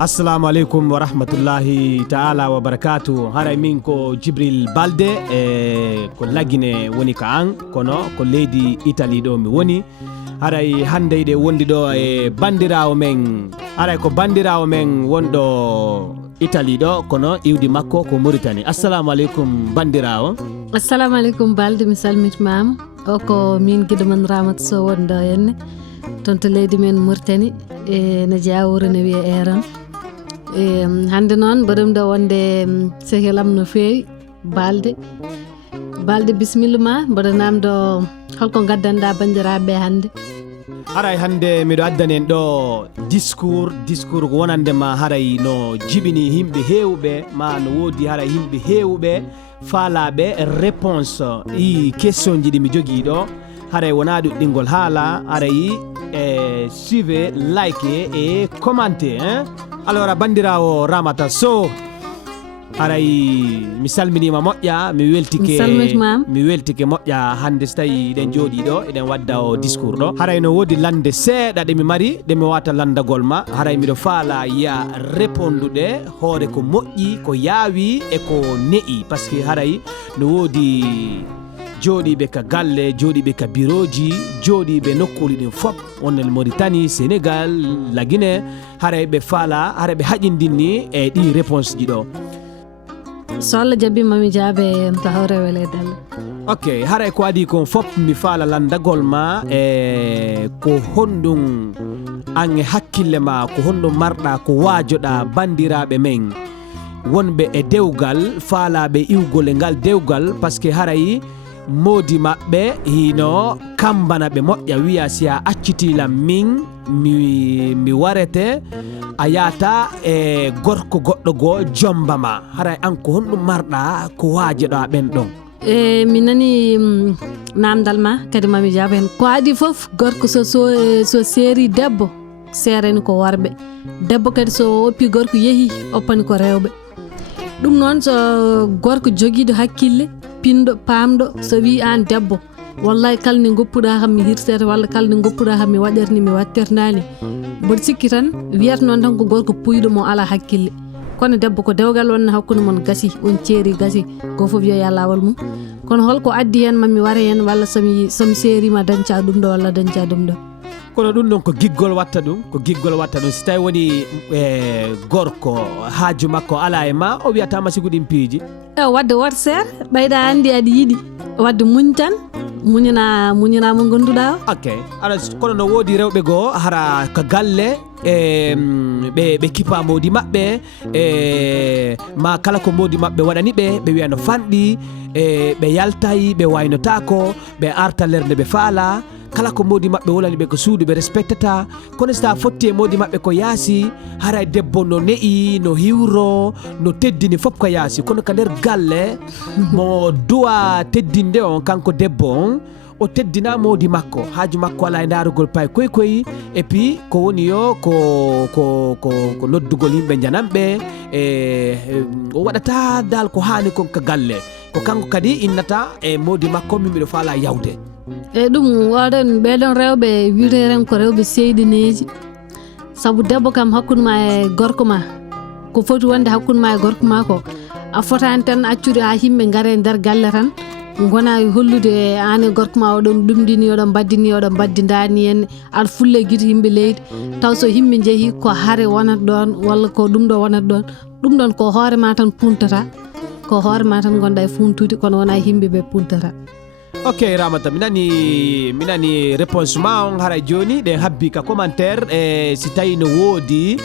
assalamu aleykum wa rahmatullahi taala wa barakatuh. Haray min ko Jibril Balde ko lagine woni ka an kono ko leydi Italie ɗo mi woni. Haray hande ɗe wondi ɗo e bandirawo men, haray ko bandirawo men wonɗo Italie ɗo kono iwdi makko ko Mauritanie. Assalamu aleykum bandirawo. Assalamu aleykum Balde, mi salmitimama. O ko min guiɗo mon Ramata Sow wonɗo henne toon to leydi men Mauritanie no jawuro ne wiye Eran. Hande noon mbaɗum ɗo wonde sehilam no fewi. Balde bisimilla ma, mbaɗa namdo holko gaddanɗa bandiraɓe hande. Haray hande miɗo addani en ɗo discours ko wonandema haray no jibini yimɓe hewɓe ma no wodi haray yimɓe hewɓe faalaɓe réponse i question ji ɗi mi jogui ɗo. Haray wona ɗuɗɗingol haala, haray suive like et commenter alors bandirawo Ramata Sow, haray mi salminima moƴƴa, mi weltike moƴƴa hande so tawi eɗen jooɗi ɗo eɗen wadda o discours ɗo. Haray no wodi lande seeɗa ɗe mi mari ɗe mi wata landagol ma. Haray miɗo faala ya réponduɗe hoore ko moƴƴi, ko yaawi e ko ne'i, par ce que haray no wodi jooɗiɓe ka galle, jooɗiɓe ka biroji, jooɗiɓe nokkuji ɗin fop wonnel Mauritanie, Sénégal, la Guinée. Haray ɓe faala, haray ɓe haƴindinni e ɗi réponse ji ɗo. So Allah jaɓɓima mi jaabe to hawre welede Allah. Ok, haray ko adi kon fop mi faala landagol ma e ko honɗum an e hakkille ma, ko honɗum marɗa, ko waajoɗa bandiraɓe men wonɓe e dewgal, faalaɓe iwgol e ngal dewgal, par ce que haray moodi maɓɓe hino kambana ɓe moƴƴa, wiya si a accitilam min mi warete a yata e gorko goɗɗo goo jombama. Haray an ko honɗum marɗa ko waajeɗa ɓen ɗon. Mi nani namdal ma kadi mami jaaba hen. Ko adi foof gorko so seeri debbo serani ko worɓe, debbo kadi so oppi gorko yeehi oppani ko rewɓe. ɗum noon so gorko joguiɗo hakkille pinɗo pamɗo, so wi an debbo wallahi kala nde goppuɗa kam mi hirsete, walla kala nde goppuɗa kam mi waɗirni mi wattirnani, mboɗo sikki tan wiyata noon tan ko gorko puyɗo mo ala hakkille. Kono debbo ko dewgal wonna hakkude mon gasi, on ceeri gasi, go foof yo lawol mum. Kono holko addi hen mami wara hen, walla somi serima dañca ɗum ɗo walla dañca ɗum ɗo. Kono ɗum ɗon ko giggol watta ɗum, so tawi woni gorko haaju makko ala e ma, o wiyatama sigo ɗin piiji wadde woto seer ɓayɗa andi aɗa yiiɗi wadde muñ tan, muñana mo gonduɗa o. Ok, alors kono no woodi rewɓe goo hara ko galle ɓe kipa modi maɓɓe ma kala ko modi maɓɓe waɗani ɓe wiya no fanɗi, ɓe yaltayi, ɓe waynotako, ɓe arta lerde ɓe faala, kala ko modi maɓɓe wolani ɓe ko suudu ɓe respectata. Kono so ta fotti e modi maɓɓe ko yaasi, haray debbo no ne'i, no hiwro, no teddini fop ko yaasi. Kono ka nder galle mo duwa teddinde on kanko debbo on, o teddina modi makko, haaju makko ala e darugol pay koy et puis ko woni yo ko noddugol yimɓe janamɓe o waɗata dal ko hani kon ka galle, ko kanko kadi innata e modi makko min miɗo faala yawde. Ɗum waɗen ɓeɗon rewɓe witeren ko rewɓe seydineji, saabu debbo kam hakkude ma e gorko ma ko foti wonde hakkude ma e gorko ma ko a fotani tan accude ha yimɓe gaare nder galle tan gona hollude an e gorko ma oɗon ɗumdini, oɗon baddini, oɗon baddidani en, aɗa fulle guite yimɓe leydi, taw so yimɓe jeehi ko haare wonat ɗon walla ko ɗum ɗo wonat ɗon, ɗum ɗon ko hoore ma tan puntata, ko hoore ma tan gonɗa e funtude, kono wona yimɓe ɓe puntata. Ok Ramata, mi nani réponse ma on haray joni ɗen habbi ka commentaire si tawi no woodi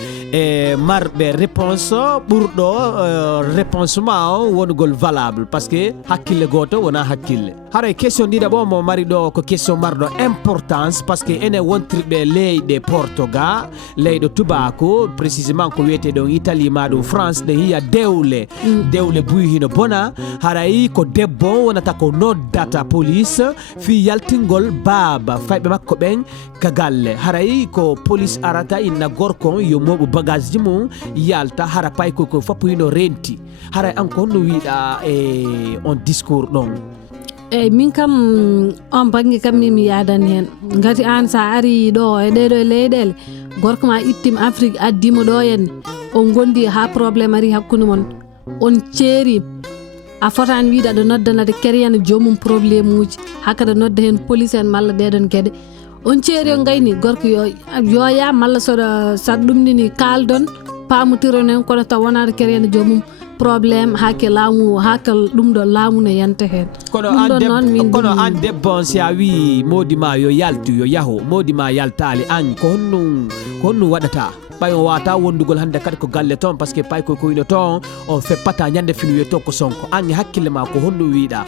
marɓe réponse ɓurɗo réponse ma on wongol valable, par ce que hakkille goto wona hakkille. Haray question ɗiɗa ɓo mo mari ɗo ko question marɗo importance, par ce que enen wontirɓe leyɗe Portugal, leyɗe tubako, précisément ko wiyete ɗon Italie ma ɗum France, ɗen yiya dewle buyi hino bona. Haray ko debbo wonata ko noddata police fi yaltingol baaba fayɓe makko ɓen ka galle. Haray ko police arata inna gorko yo moɓo bagage ji mum yalta, hara pay ko foppo hino renti. Haray an ko honno wiɗa e on discours ɗon? eyyi min kam on bangi kam mi yadan hen ngati an sa ari ɗo e ɗeɗo leyɗele gorko ma ittima Afrique addimo ɗo henne on gondi ha probléme ari hakkude mon on ceeri a fotani wiide aɗa noddanade keryana jomum probléme uji hakkada nodda hen police en malla ɗeɗon gueɗe on ceeri on gayni gorko yo ya malla saɗa ɗumnini kaldon pamutiron en kono taw wonade keryana jomum probléme hakke laamu hakke ɗum ɗo laamu no yanta hen kono an debbo on si a wi modi ma yo yaltu yo yahu modi ma yaltali an ko honnu waɗata ɓay on wata wondugol hande kadi ko galle toon par ce que pay koyno toon on feppata ñande fin wiye to ko sonko an hakkille ma ko honnu wiiɗa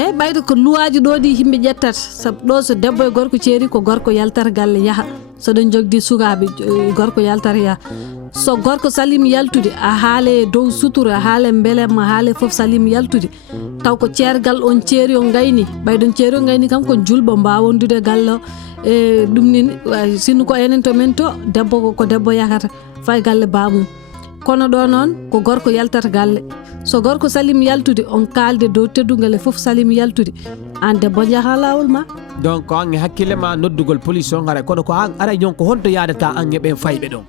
eyyi ɓayde ko luwaji ɗo ɗi yimɓe ƴettata saabu ɗo so debbo e gorko ceeri ko gorko yaltata galle yaaha soɗon jogdi sukaɓe gorko yaltata yaaha so gorko salimi yaltude a haale dow sutura a haale beelemma haale foof salimi yaltude taw ko ceergal on ceeri on gayni ɓayɗon ceeri on gayni kam ko julɓo mbawa wondude galle o e ɗum nini sinno ko enen to men to debbo ko debbo yakata fay galle bamum kono ɗo noon ko gorko yaltata galle so gorko salimi yaltude on kalde dow teddugal e foof salimi yaltude an debbo jaha lawol ma donc an hakkille ma noddugol police on ara kono ko an ara jon ko honto yadata an e ɓen fayɓe ɗon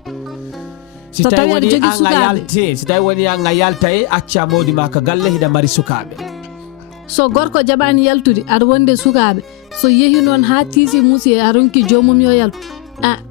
si tawi woni an a yalte si tawi woni an a yalta e acca modi ma ka galle hiɗa mari sukaɓe so gorko jaɓani yaltude aɗa wonde sukaɓe so yeehi noon ha tiisi muusi a ronki jomum yo yaltu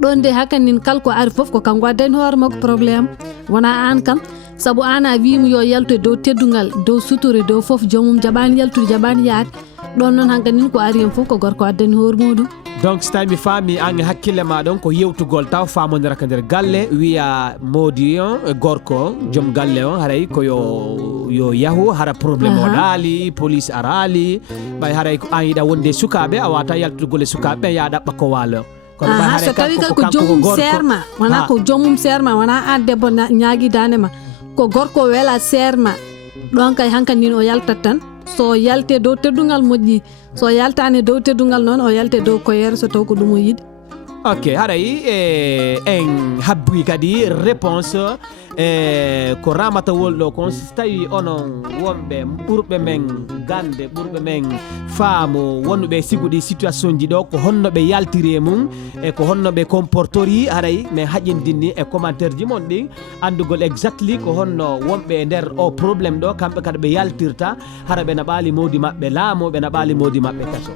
ɗon de hakkanin kala ko ari foof ko kanko addani hoore makko probléme wona an kam saabu an a wimo yo yaltu e dow teddugal dow suture dow foof jomum jaɓani yaltude jaɓani yaade ɗon noon hankanin ko ari hen foof ko gorko addani hoore muɗum donc so tawi mi faami an hakkille ma ɗon ko yewtugol taw famodira ka nder galle wiya modi on e gorko joom galle on haray ko yo yahu hara probléme o ɗaali police arali ɓay haray an yiɗa wonde sukaɓe a wata yaltugol e sukaɓe ɓe ya ɗaɓɓa ko walo so tawi kay ko jomum serma wona ko jomum serma wona an debbo ñaagui dande ma ko gorko wela serma ɗon kay hankanin o yaltat tan so yalte dow teddugal moƴƴi so yaltani dow teddugal noon o yalte dow koyere so taw ko ɗum o yiɗi ok haray en habbi kadi réponse ko ramatawol ɗo kon so tawi onon wonɓe ɓurɓe men gande ɓurɓe men faamo wonɓe siguɗi situation ji ɗo ko honno ɓe yaltiri e mum e ko honno ɓe comportori haray min haƴindinni e commentaire ji mon ɗin andugol exactly ko honno wonɓe e nder o probléme ɗo kamɓe kadi ɓe yaltirta hara ɓe naɓali modi maɓɓe laamu ɓe naɓali modi maɓɓe taso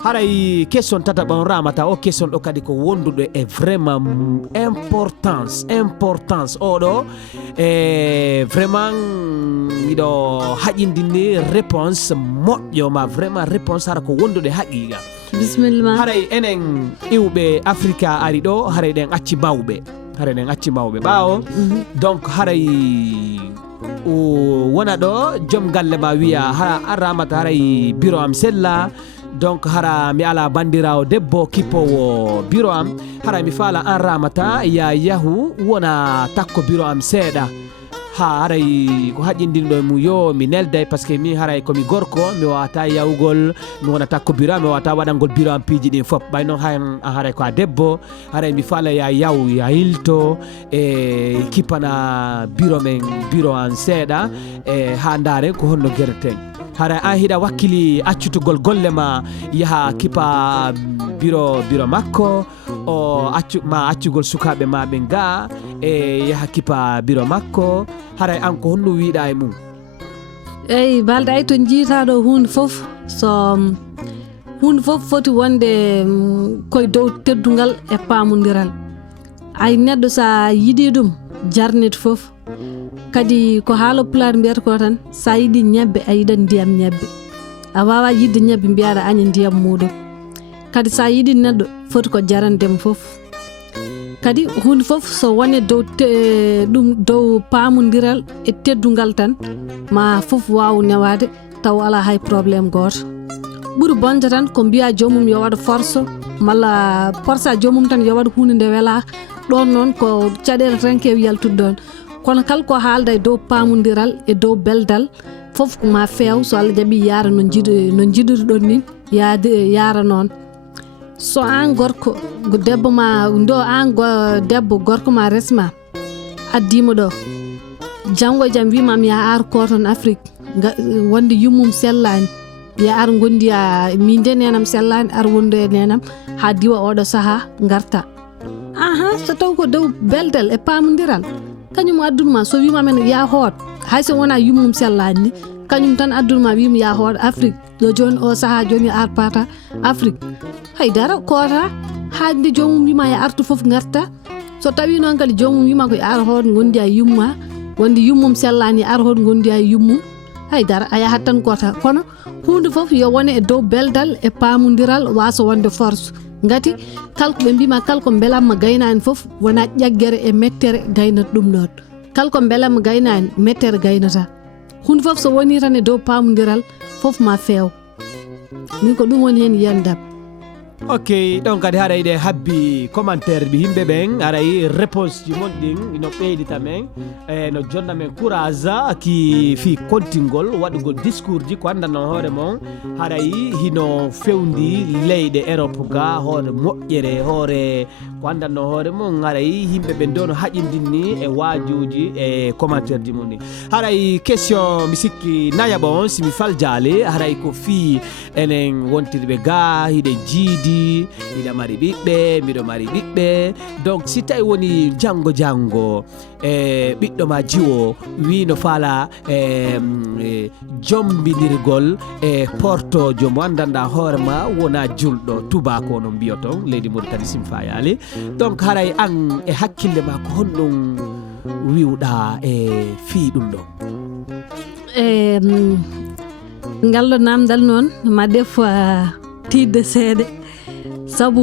haray question tataɓa on ramata o question ɗo kadi ko wonduɗo e vraiment importance oɗo vraiment miɗo haƴindinni réponse moƴƴo ma vraiment réponse hara ko wonduɗo e haqiqa bisimilla haray enen iwɓe africa ari ɗo haray ɗen acci mawɓe ɓawo donc haray wona ɗo joom galle ma wiya a ramata haray bureau am sella donc hara mi ala bandirawo debbo kippowo bureau am hara mi faala an ramata ya yahu wona takko bureau am seeɗa ha haray ko haƴindinɗo mu yo mi nelday par ce que min haray komi gorko mi wawata yawgol mi wona takko bureau am mi wawata waɗangol bureau am piiji ɗin foof ɓay noon haray ko a debbo haray mi faala ya yaw ya hilto e kippana bureau an seeɗa e ha ndaren ko honno guereten hara an hiɗa wakkili accutugol golle ma yaha kippa bureau makko o accugol sukaɓe ma ɓe ga e yaha kippa bureau makko haray an ko honno wiiɗa e mum eyyi balɗe ay to jiitaɗo hunde foof so hunde foof foti wonde koye dow teddugal e pamodiral ay neɗɗo sa yiiɗi ɗum jarnete foof kadi ko haalo Pulaar mbiyata ko tan sa yiiɗi ñebbe a yiɗat ndiyam ñebbe a wawa yidde ñebbe mbiyaɗa aña ndiyam muɗum kadi sa yiiɗi neɗɗo foti ko jarandemo foof kadi hunde foof so wone ɗum dow pamodiral e teddugal tan ma foof wawa newade taw ala hay probléme goto ɓuuri bonde tan ko mbiya jomum yo waɗa force malla força jomum tan yo waɗa hunde nde welaka ɗon noon ko caɗele tan kewi yaltude ɗon kono kala ko haalda e dow pamodiral e dow beldal foof ma feew so Allah jaaɓi yaara no jiɗiri ɗon ni yaara noon so an gorko debbo ma ndo an debbo gorko ma resma addima ɗo janggo e jaam wimam ya ar koton Afrique wonde yummum sellani ya ar gondiya min de nenam sellani ar wondo e nenam ha diwa oɗo saha garta so taw ko dow beldal e pamondiral kañum addunma so wima men ya hoot hayso wona yummum sellani ni kañum tan addunma wima ya hoot Afrique do joni o saha joni ar pata Afrique haydara kota haade jomum wima ya artu fof garta so tawi noon kadi jomum wima ko ar hoot gondi a yumma wonde yummum sellani ar hoot gondi a yummum haydara a yahat tan kota kono hunde fof yo wone e dow beldal e pamondiral waso wonde force ngati kalko ɓe mbima kalko belamma gaynani fof wona ƴaggere e mettere gaynata ɗum ɗon kalko belamma gaynani mettere gaynata hunde fof so woni tan e dow pamondiral fof ma feew min ko ɗum woni hen yiyandam ok donc kadi haɗa yiɗe habbi commentaire ɓe yimɓe ɓen aray réponse ji mon ɗin no ɓeydita men no jonna men courage ki fi kontingol waɗugol discours ji ko andanno hoore mon haɗay hino fewndi leyɗe Europe ga hoore moƴƴere hoore ko andanno hoore mon haɗay yimɓe ɓen do no haƴindinni e waajuji e commentaire ji mum ni haɗay question mi sikki nayaɓa on simi faljaali haɗay ko fi enen wontirɓe ga hiɗe jiidi miɗa mari ɓiɓɓe miɗo mari ɓiɓɓe donc si tawi woni janggo ɓiɗɗo ma jiwo wino faala jombinirgol e portojo mo andanɗa hoorema wona julɗo tubako no mbiyoton leydi Mauritanie simfayali donc haray an e hakkille ma ko honɗum wiwɗa e fii ɗum ɗo ngalɗo namdal noon ma def tidde seeɗa sabu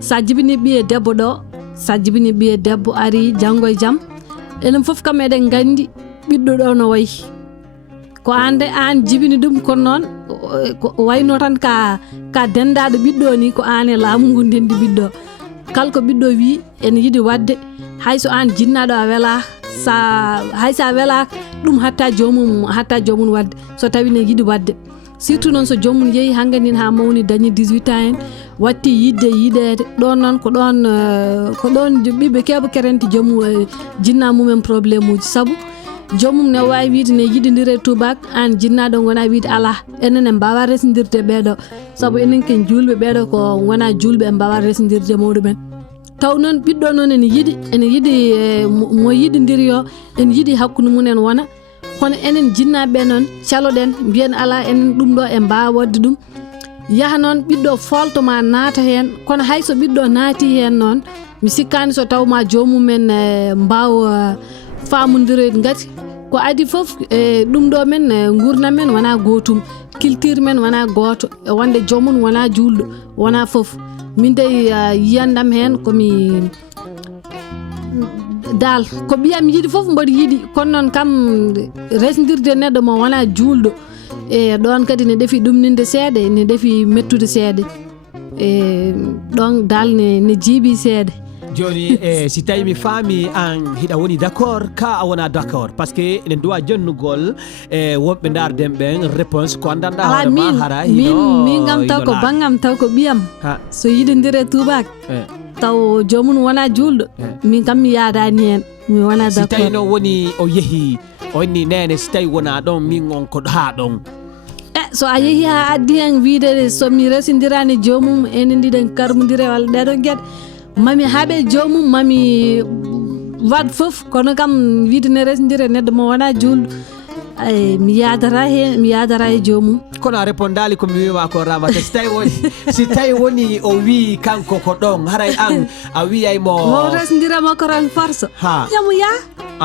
sa jibini ɓiye debbo ɗo sa jibini ɓiye debbo ari janggo e jaam enen fof kam eɗen gandi ɓiɗɗo ɗo no wayi ko ande an jibini ɗum kono noon wayno tan ka dendaɗo ɓiɗɗo ni ko an e laamu ngu ndendi ɓiɗɗo kalko ɓiɗɗo wi ene yiiɗi wadde hayso an jinnaɗo a wela hayso a wela ɗum hatta jomum wadde so tawi ne yiiɗi wadde surtout noon so jomum yeehi hangadin ha mawni dañi 18 ans en watti yiɗede ɗon noon ko ɗon ɓiɓɓe keɓa kerenti jomum jinna mumen probléme uji sabu jomum ne wawi wiide ne yiɗidire tubak an jinnaɗo gona wiide ala enen en mbawa resdirde ɓeɗo sabu enen ken julɓe ɓeɗo ko wona julɓe en mbawa resdirde muɗumen taw noon ɓiɗɗo noon ene yiiɗi mo yiɗidiri yo en yiiɗi hakkude mumen wona kono enen jinnaɓe noon caloɗen mbiyen ala enen ɗum ɗo e mbawa wadde ɗum yaha noon ɓiɗɗo foltoma naata hen kono hayso ɓiɗɗo naati hen noon mi sikkani so tawma jomumen mbawa famodirede gati ko adi foof ɗum ɗo men gurdam men wona gotum culture men wona goto e wonde jomum wona julɗo wona foof min de yiyandam hen komi dal ko ɓiyam yiiɗi foof mboɗo yiiɗi kono noon kam resdirde neɗɗo mo wona julɗo e ɗon kadi ne ɗefi ɗumninde seeɗa ne ɗefi mettude seeɗa e ɗon dal ne jiibi seeɗa joni si tawi mi faami an hiɗa woni d' accord ka a wona d' accord par ce que eɗen duwa jonnugol wonɓe darden ɓen réponse ko andanɗa hoorema hara min gam taw ko bangam taw ko ɓiyam so yiɗodire tubak taw jomum wona julɗo min kam mi yaadani hen mi wona d' accord si tawi noon woni o yeehi o inni nene si tawi wona ɗon min on ko ha ɗon so a yeehi ha addi hen wiide somi residirani jomum enen ndiɗen karmodire walla ɗeɗon gueɗe mami haaɓe jomum mami wad foof kono kam wiide ne resdire neɗɗo mo wona julɗo mi yadara e jomum kono a répondali komi wima ko ramata si tawi woni o wi kanko ko ɗon haray an a wiyaymo mo resdirama ko ran force yamu ya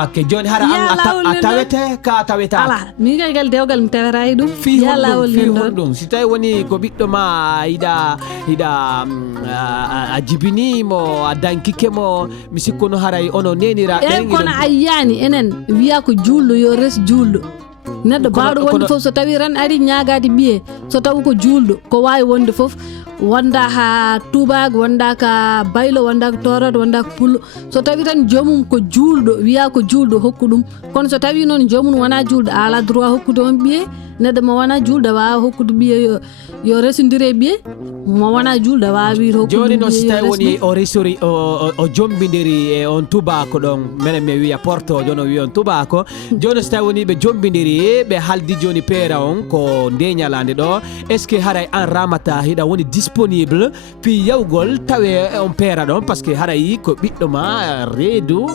ok joni hara an a tawete ka taweta ala min gal dewgal mi tawata e ɗum ya lawol ɗum si tawi woni ko ɓiɗɗo ma hiɗa a jibinimo a dankikemo mi sikkuno haray ono nenira ɗen kono a yiyani enen wiya ko julɗo yo res julɗo neɗɗo bawɗo wonde foof so tawi ran ari ñagade ɓiye so tawi ko julɗo ko wawi wonde foof wonda ha tubago wonda ka baylo wonda ko toroɗo wonda ko pullo so tawi tan jomum ko julɗo wiya ko julɗo hokku ɗum kono so tawi noon jomum wona julɗo a ala droit hokkude on ɓiye neɗɗo mo wona julɗo wawa hokkude ɓiye yo resodire ɓiye mo wona julɗo wawa wiide hokkude joni noon so tawi woni o resori o jombidiri e on tubako ɗon minen mi wiya portojo no wiya on tubako joni so tawi woni ɓe jombidiri ɓe haldi joni peera on ko nde ñalande ɗo est ce que haray an ramata hiɗa woni disponible puis yawgol tawe on peera ɗon par ce que haray ko ɓiɗɗo ma reedu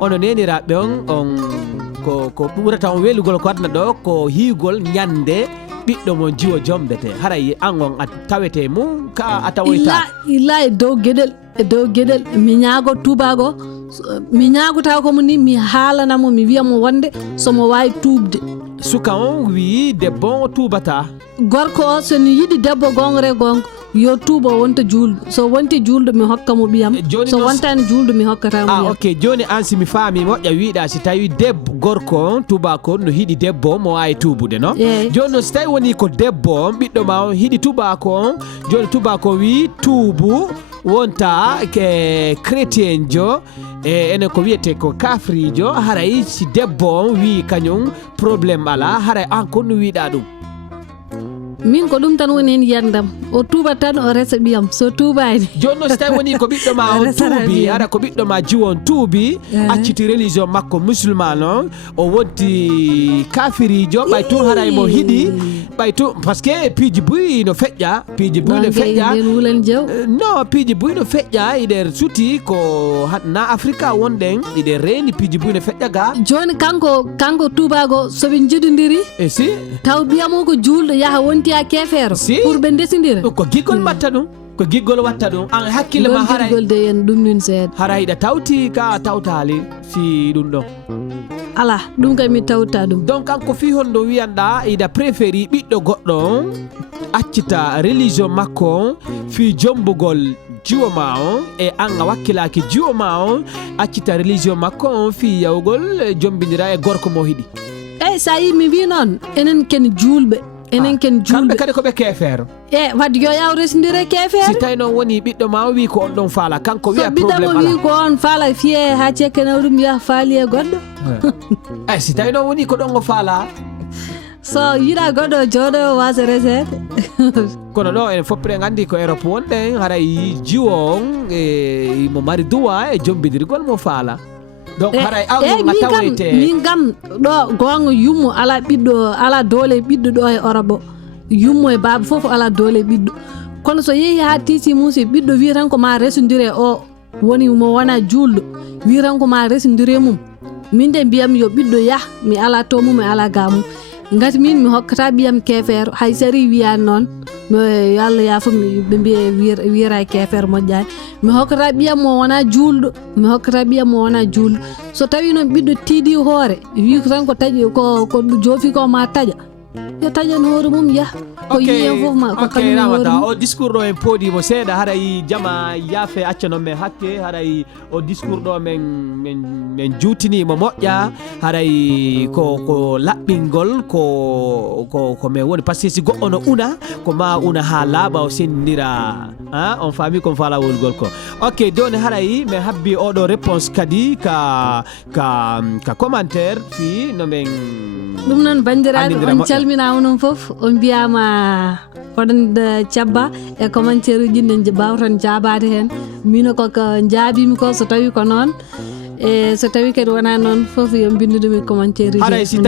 ono neniraɓe on ko ɓurata on welugol ko adna ɗo ko hiigol ñande ɓiɗɗo mon jiwo jombete haray an on a tawete mum ka a tawoyta illa e dow gueɗel mi ñaago tubago mi ñaagota komo ni mi haalanamo mi wiyamo wonde somo wawi tuubde suka on wi debbo o tuubata gorko o sono yiɗi debbo gongre gonga yo tuuba wonta julɗo so wonti julɗo mi hokkamo ɓiyam so wontani julɗo mi hokkatamo ɓiyam ok joni an simi faami moƴƴa wiiɗa si tawi debbo gorko on tubako no hiɗi debbo mo wawi tuubude no joni noon so tawi woni ko debbo on ɓiɗɗo ma on hiɗi tubako on joni tubako wi tuubu wonta ke chrétien jo enen ko wiyete ko kafrijo haray si debbo on wi kañum probléme ala haray an ko no wiiɗa ɗum min ko ɗum tan woni hen yiyandam o tuubat tan o resa ɓiyam so tuubani joni noon so tawi woni ko ɓiɗɗo ma on tuubi ara ko ɓiɗɗo ma jiwo on tuubi acciti religion makko musulman on o wonti kafirijo ɓay tun haray mo hiɗi ɓay tun par ce que piiji buy no feƴƴa piiji buy no feƴƴa non piiji buy no feƴƴa iɗer suti ko na africa wonɗen iɗen reeni piiji buy no feƴƴa ga joni kanko tubago soɓe jiɗodiri e si taw ɓiyamo ko julɗo yaaha wonti a kefeero pour ɓe ndesindira ko giggol watta ɗum ko giggol watta ɗum an hakkille ma haray giggol de en ɗum nin seeɗa haray ɗa tawti ka tawtali si ɗum ɗon ala ɗum kay mi tawta ɗum donc kanko fi honno wiyanɗa ida préféri ɓiɗɗo goɗɗo on accita religion makko on fi jombugol jiwo ma on e an a wakkilaki jiwo ma on accita religion makko on fi yawgol jombidira e gorko mo hiɗi eyyi sa yi mi wi noon enen ken julɓe enen ken julɓe kamɓe kadi koɓe keefeero wadde yo yaw resodire keefeere si tawi noon woni ɓiɗɗo ma o wi ko on ɗon faala kanko wiya probléme ala so ɓiɗɗamo wi ko on faala fiye ha cekkenawɗum wiya faali e goɗɗo eyyi si tawi noon woni ko ɗon o faala so yiɗa goɗɗo jooɗo o wasa resede kono ɗo en foppire gandi ko Europe wonɗen haray jiwo on mo mari duwa e jombidirgol mo faala donc haray awɗum a tawoyte min kam ɗo gonga yummo ala ɓiɗɗo ala doole ɓiɗɗo ɗo e Europe o yummo e baaba foof ala doole ɓiɗɗo kono so yeehi ha tiisi muusi ɓiɗɗo wi tan ko ma resodire o woni mo wona julɗo wi tan ko ma resodire mum min de mbiyam yo ɓiɗɗo yah mi ala to mum e ala ga mum ngati min mi hokkata ɓiyam kefeero hay sari wiyani noon yo Allah yaafo ɓe mbiye wira kefeero moƴƴani mi hokkata ɓiyam mo wona julɗo mi hokkata ɓiyam mo wona julɗo so tawi noon ɓiɗɗo tiiɗi hoore wi ko tan ko taƴi ko joofi ko ma taƴa yo taƴan hoore mum yah ko yiyen fof ma ko kañum ramata o discours ɗo en poodimo seeɗa haray jama yaafe accanon men hakke haray o discours ɗo men juutinimo moƴƴa haray ko laɓɓingol ko men woni par ce que si goɗɗo no una ko ma una ha laaɓa o sendira on faami kon faala wolgol ko ok joni haray min habbi oɗo réponse kadi ka commentaire fi no men ɗum noon bandiraɓe on calminama noon foof on mbiyama oɗon cabba e commentaire uji ɗin mbawton jabade hen mino koko jaabimi ko so tawi ko noon e so tawi kadi wona noon foof yo binduɗumi commentaire uji haray si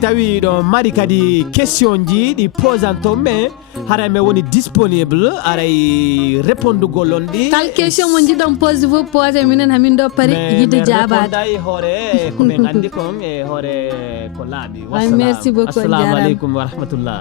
tawi ɗo mari kadi question ji ɗi posanto men haray mi woni disponible aray répondugol on ɗi tal question mo jiɗɗon pose fof pose minen hamin ɗo paari yidde jabade e hoore komin andi kon e hoore ko laaɓi merci beaucoup assalamu aleykum wa rahmatullah